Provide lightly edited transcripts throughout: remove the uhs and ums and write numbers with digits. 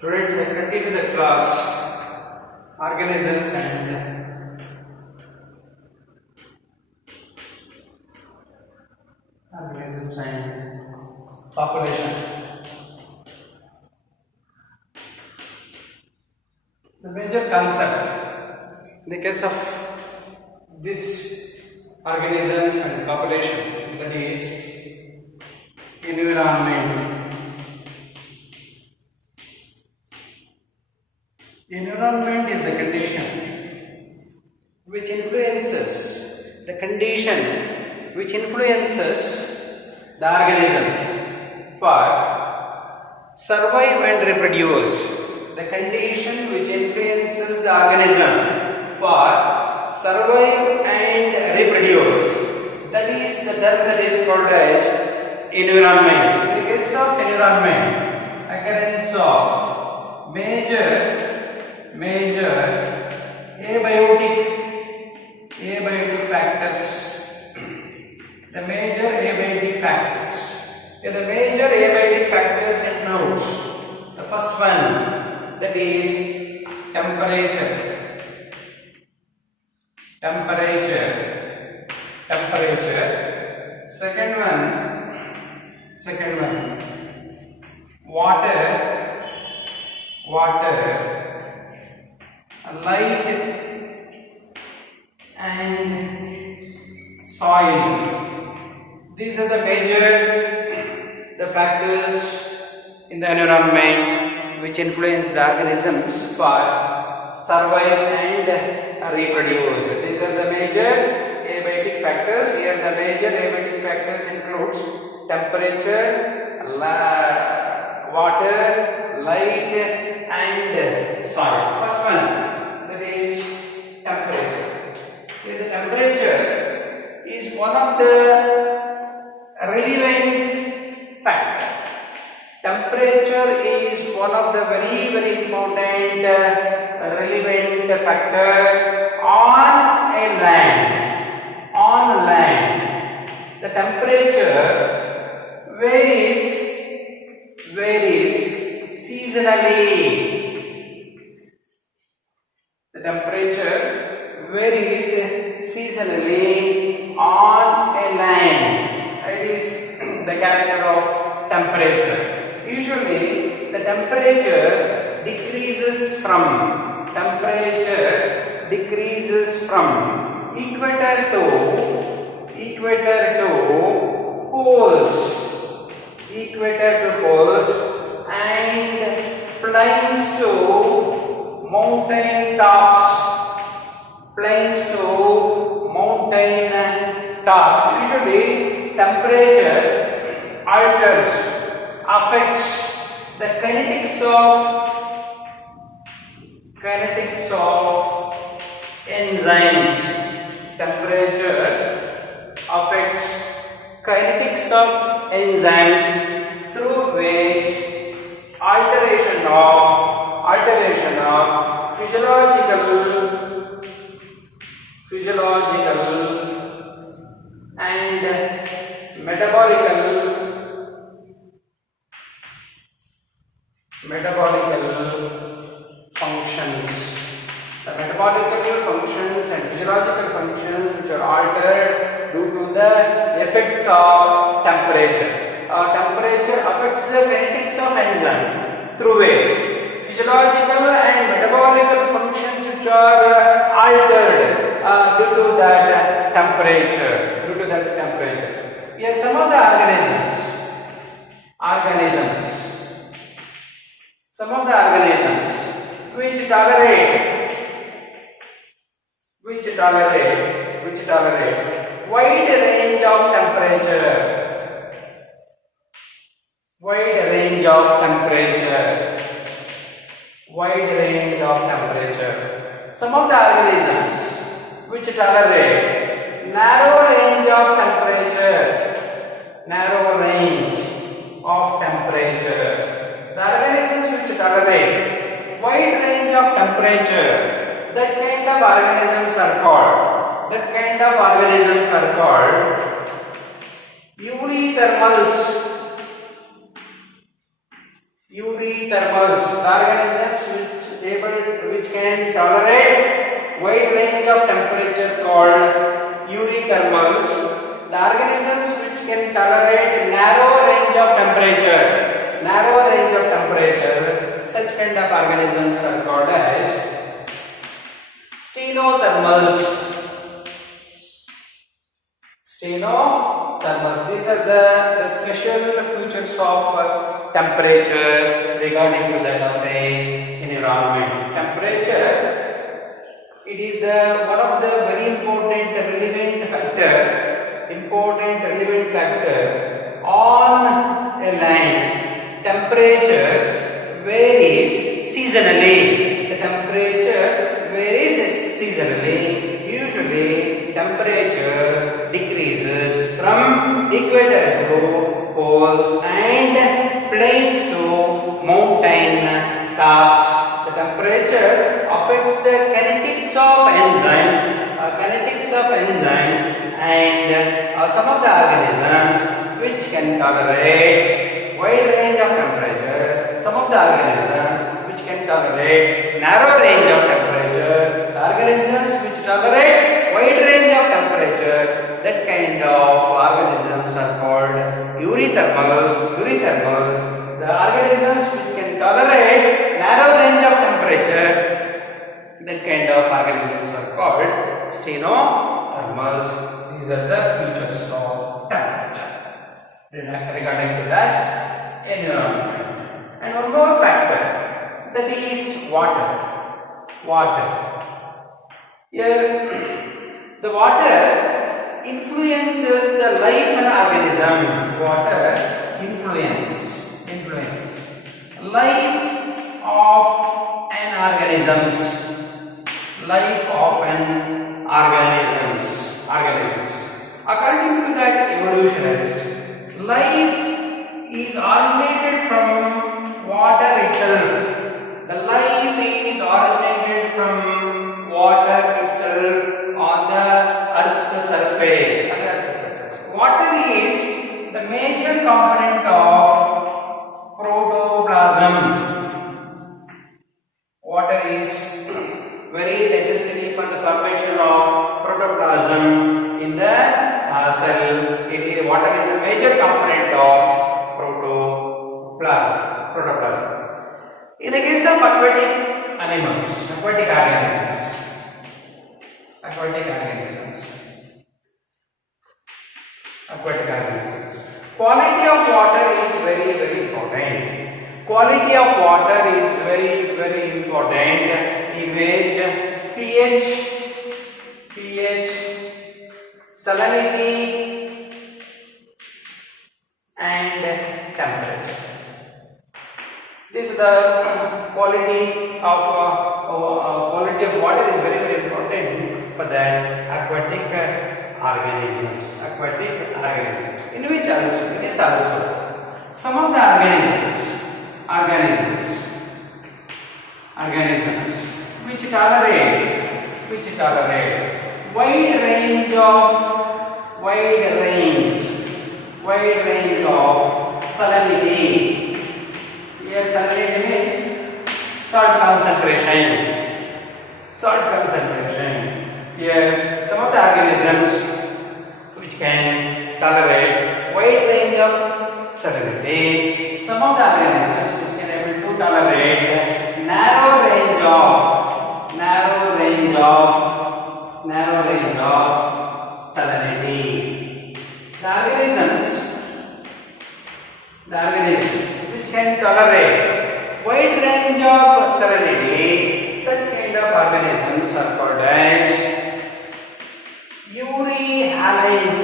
Students, I continue the class Organisms and Population. The major concept in the case of this organisms and population, that is environment. Environment is the condition which influences the organisms for survive and reproduce. The condition which influences the organism for survive and reproduce. That is the term that is called as environment. In the case of environment, occurrence of major abiotic factors. The major abiotic factors. The major abiotic factors includes the first one, that is temperature. Second one, water, light and soil. These are the major factors in the environment which influence the organisms for survive and reproduce. These are the major abiotic factors. Here the major abiotic factors includes temperature, water, light and soil. First one, that is temperature. Here the temperature is one of the relevant factors. Temperature is one of the very important relevant factor on a land. On land, the temperature varies seasonally. The temperature varies seasonally on a land. That is the character of temperature. Usually, the temperature decreases from equator to poles and plains to mountain tops. Usually, temperature affects the kinetics of enzymes. Temperature affects kinetics of enzymes through which alteration of physiological and metabolical functions. The metabolical functions and physiological functions which are altered due to the effect of temperature. Temperature affects the kinetics of enzyme through which physiological and metabolical functions which are altered due to that temperature. Here some of the organisms which tolerate wide range of temperature. Some of the organisms which tolerate narrow range of temperature. The organisms which tolerate wide range of temperature, that kind of organisms are called eurythermals. Eurythermals, the organisms which can tolerate wide range of temperature called eurythermals. The organisms which can tolerate narrow range of temperature, such kind of organisms are called as stenothermals. These are the special features of temperature regarding to that of the environment. Temperature, it is one of the very important relevant factor on a line. Temperature varies seasonally. The temperature varies seasonally. Usually, temperature decreases from equator to poles and plains to mountain tops. The temperature affects the kinetics of enzymes, and some of the organisms which can tolerate wide range of temperature, some of the organisms which can tolerate narrow range of temperature, the organisms which tolerate wide range of temperature, that kind of organisms are called eurythermals. The organisms which can tolerate narrow range of temperature, that kind of organisms are called stenothermals. These are the features of temperature regarding to that environment. And one more factor, that is water. Here, the water influences the life in an organism. Water influence life of an organisms. According to that evolutionist, life is originated from water itself. The life is originated from water itself on the earth surface. Water is the major component of protoplasm. Water is very necessary for the formation of protoplasm in the cell. Water is a major component of protoplasm. In the case of aquatic organisms, quality of water is very important. In which pH, salinity and temperature. This is the quality of water is very important for the aquatic organisms. In which also some of the organisms which tolerate wide range of salinity. Here salinity means salt concentration. Here some of the organisms which can tolerate wide range of salinity. Some of the organisms which can able to tolerate narrow range of salinity. The organisms which can tolerate wide range of salinity, such kind of organisms are called as euryhalides.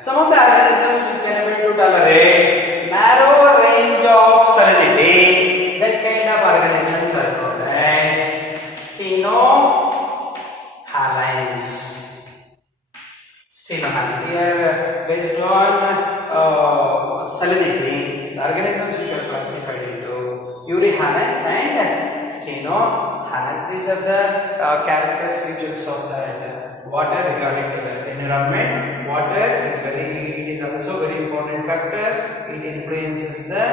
Some of the organisms which can able to tolerate narrow range of salinity, that kind of organisms are called as stenohalides. Here, based on salinity, the organisms which are classified into euryhalides and stenohalans. These are the characters, features of that water regarding to the environment. Water is it is also very important factor. It influences the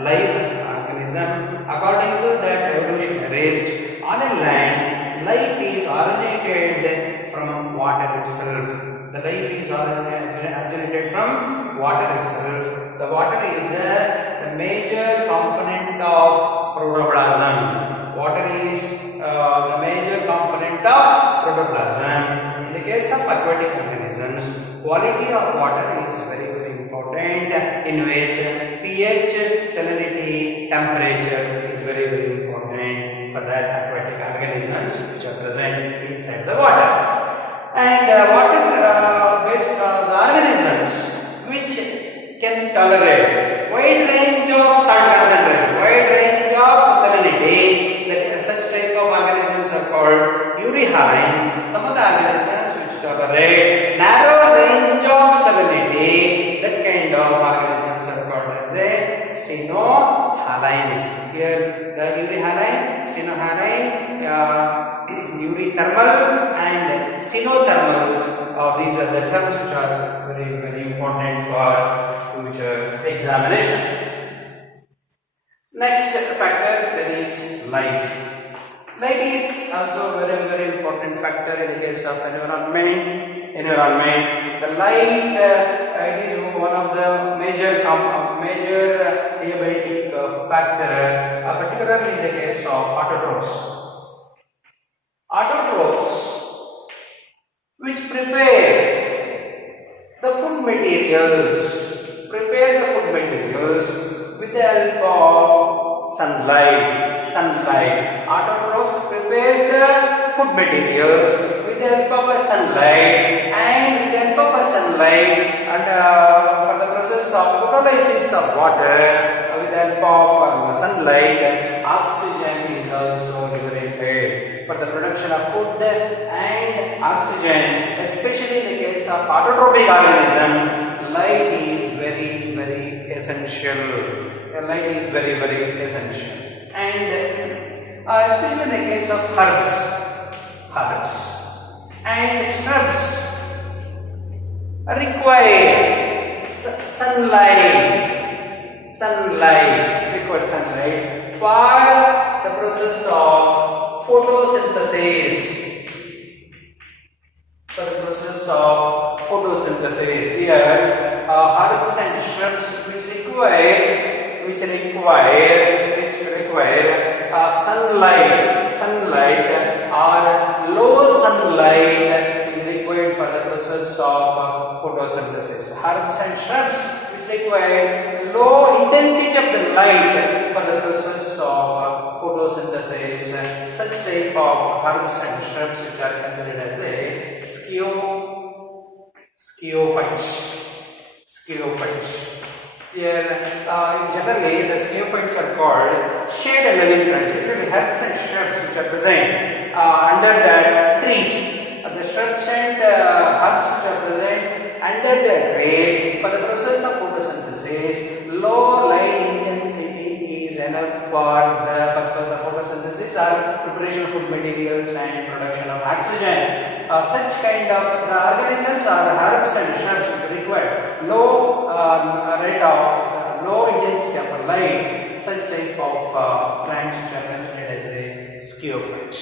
life organism. According to that evolutionist, on a land, life is originated from water itself. The life is originated from water itself. The water is the major component of protoplasm. Water is the major component of protoplasm. In the case of aquatic organisms, quality of water is very important, in which pH, salinity, temperature is very important for that aquatic organisms which are present inside the water. And water based on the organisms which can tolerate wide range of salt concentration, wide range of salinity. That such type of organisms are called euryhalines. Some of the organisms which tolerate narrow range of salinity, that kind of organisms are called as a stenohalines. Here the euryhaline, stenohaline, eurythermal and stenothermal. These are the terms which are very important for future examination. Next factor, that is light. Light is also very important factor in the case of environment. The light it is one of the major abiotic factor, particularly in the case of autotrophs. Autotrophs which prepare the food materials with the help of sunlight. Autotrophs prepare the food materials with the help of sunlight, and with the help of sunlight and for the process of photolysis of water, with the help of sunlight, oxygen is also liberated for the production of food and oxygen. Especially in the case of autotrophic organism, light is very essential. Light is very essential. And especially in the case of herbs and shrubs require sunlight for the process of photosynthesis. Here herbs and shrubs which require sunlight or low sunlight is required for the process of photosynthesis. Herbs and shrubs which require low intensity of the light for the process of photosynthesis. Such type of herbs and shrubs which are considered as a sciophytes. Here, generally, the sciophytes are called shade loving plants. Usually, herbs and shrubs which are present under the trees. The shrubs and herbs which are present under the trees for the process of photosynthesis. Low light intensity is enough for the purpose of photosynthesis or preparation of food materials and production of oxygen. Such kind of the organisms are herbs and shrubs which require low intensity of light. Such type of plants which are considered as a sciophytes.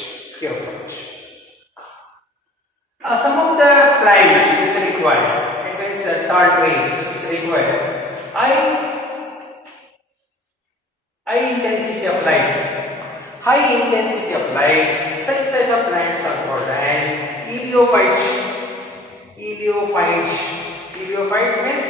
Some of the plants which require, it means tall trees which require high intensity of light. Such type of plants are called as Heliophytes means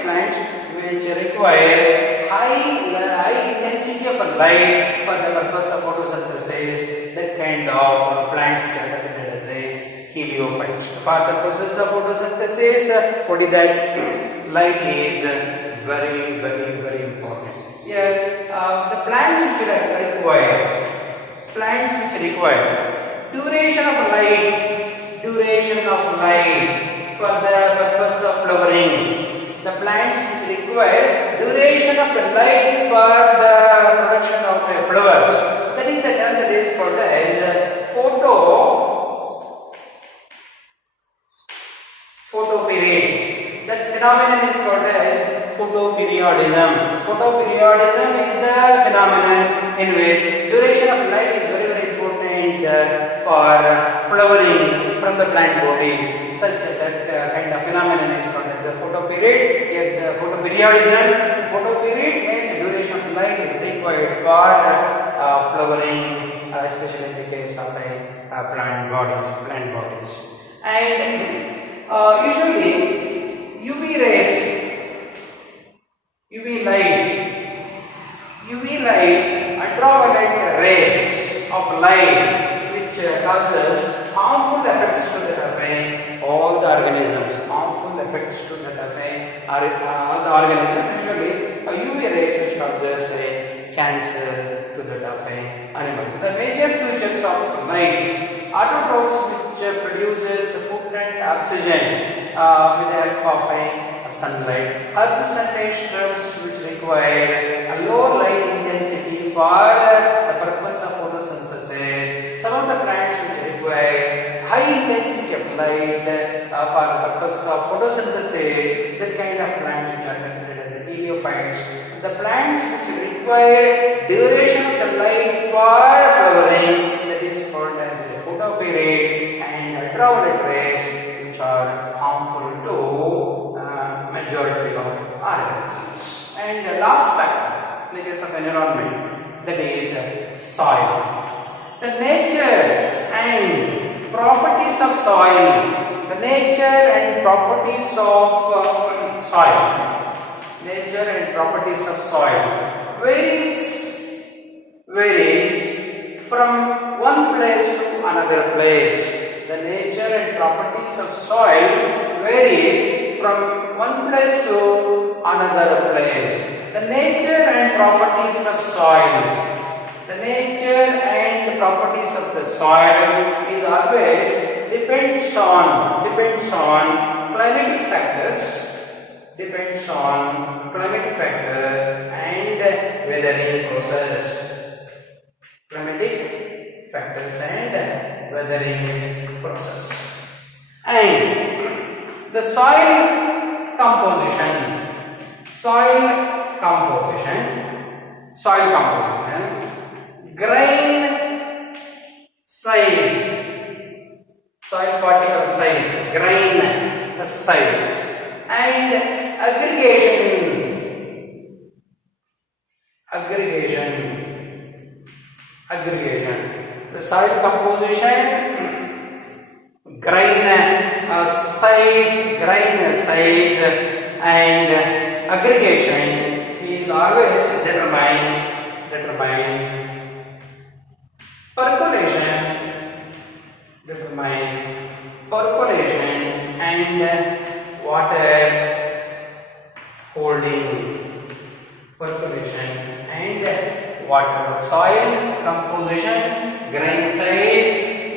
plants which require high intensity of light for the purpose of photosynthesis. That kind of plants which are considered as a heliophytes. For the process of photosynthesis, what is that? Light is very important. Yes, the plants which require duration of light for the purpose of flowering. The plants which require duration of the light for the production of flowers. That is is the term that is called as photoperiod. That phenomenon is called as photoperiodism. Photoperiodism is the phenomenon in which duration of light is very important for flowering from the plant bodies. Such that kind of phenomenon is called as a photoperiod. Yet the photoperiodism, photoperiod means duration of light is required for flowering, especially in the case of plant bodies. And usually UV light, ultraviolet rays of light, which causes harmful effects to the all the organisms. Harmful effects to the all the organisms. Usually, UV rays which causes cancer to the animals. The major features of light: autotrophs which produces food and oxygen with the help of sunlight. Herbs shrubs which require a low light intensity for the purpose of photosynthesis. Some of the plants which require high intensity of light for the purpose of photosynthesis. That kind of plants which are considered as heliophytes. The plants which require duration of the light for flowering, that is called as a photoperiod, and ultraviolet rays which are harmful to majority of organisms. And the last factor in the case of environment, that is soil. The nature and properties of soil. The nature and properties of soil. Nature and properties of soil varies from one place to another place. The nature and properties of soil varies from one place to another place. The nature and properties of soil. The nature and properties of the soil is always depends on climatic factors. Depends on climatic factor and weathering process. Climatic factors and weathering process. And the soil composition, grain size, soil particle size, grain size, and aggregation. The soil composition, grain size, and aggregation is always determined. Percolation and water holding. Percolation and water. Soil composition, grain size,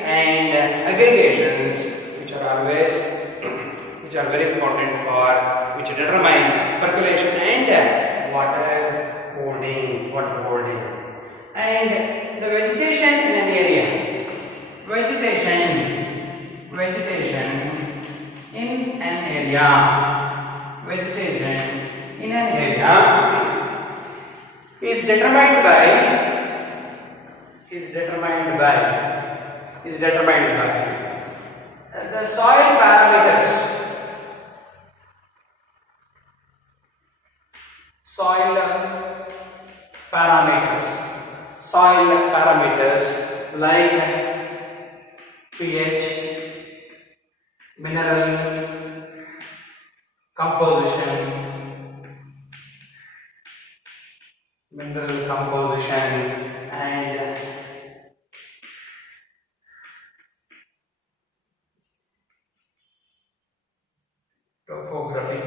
and aggregations, which are very important for which determine percolation and water holding. And the vegetation in an area. Vegetation in an area is determined by the soil parameters. Soil parameters like pH, mineral composition, and topography.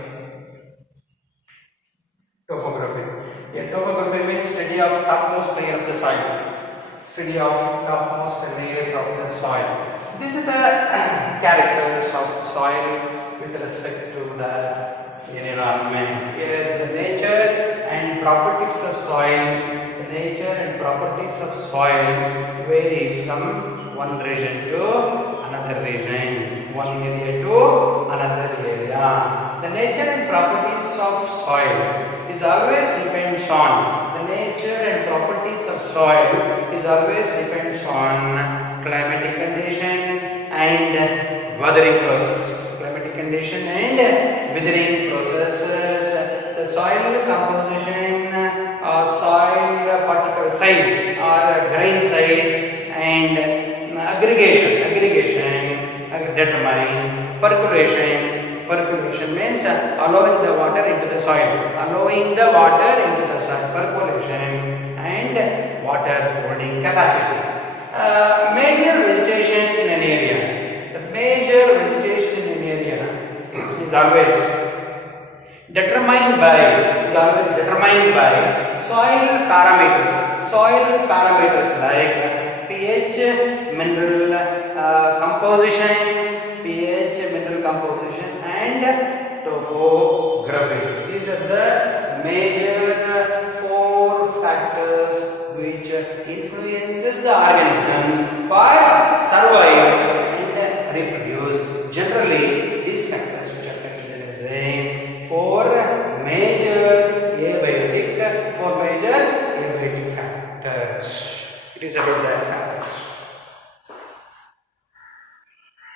Yeah, topography means study of topmost layer of the soil. This is the characters of soil with respect to the environment. Here, the nature and properties of soil. The nature and properties of soil varies from one region to another region, one area to another area. The nature and properties of soil is always depends on climatic condition and weathering processes. The soil composition, soil particle size or grain size, and aggregation determine percolation. Percolation means allowing the water into the soil. Percolation and water holding capacity. Major vegetation in an area. The major vegetation in an area is always determined by soil parameters like pH, mineral composition, and topography. These are the major 4 factors which influences the organisms for survive and reproduce. Generally, these factors which are considered as 4 major abiotic factors. It is about the factors.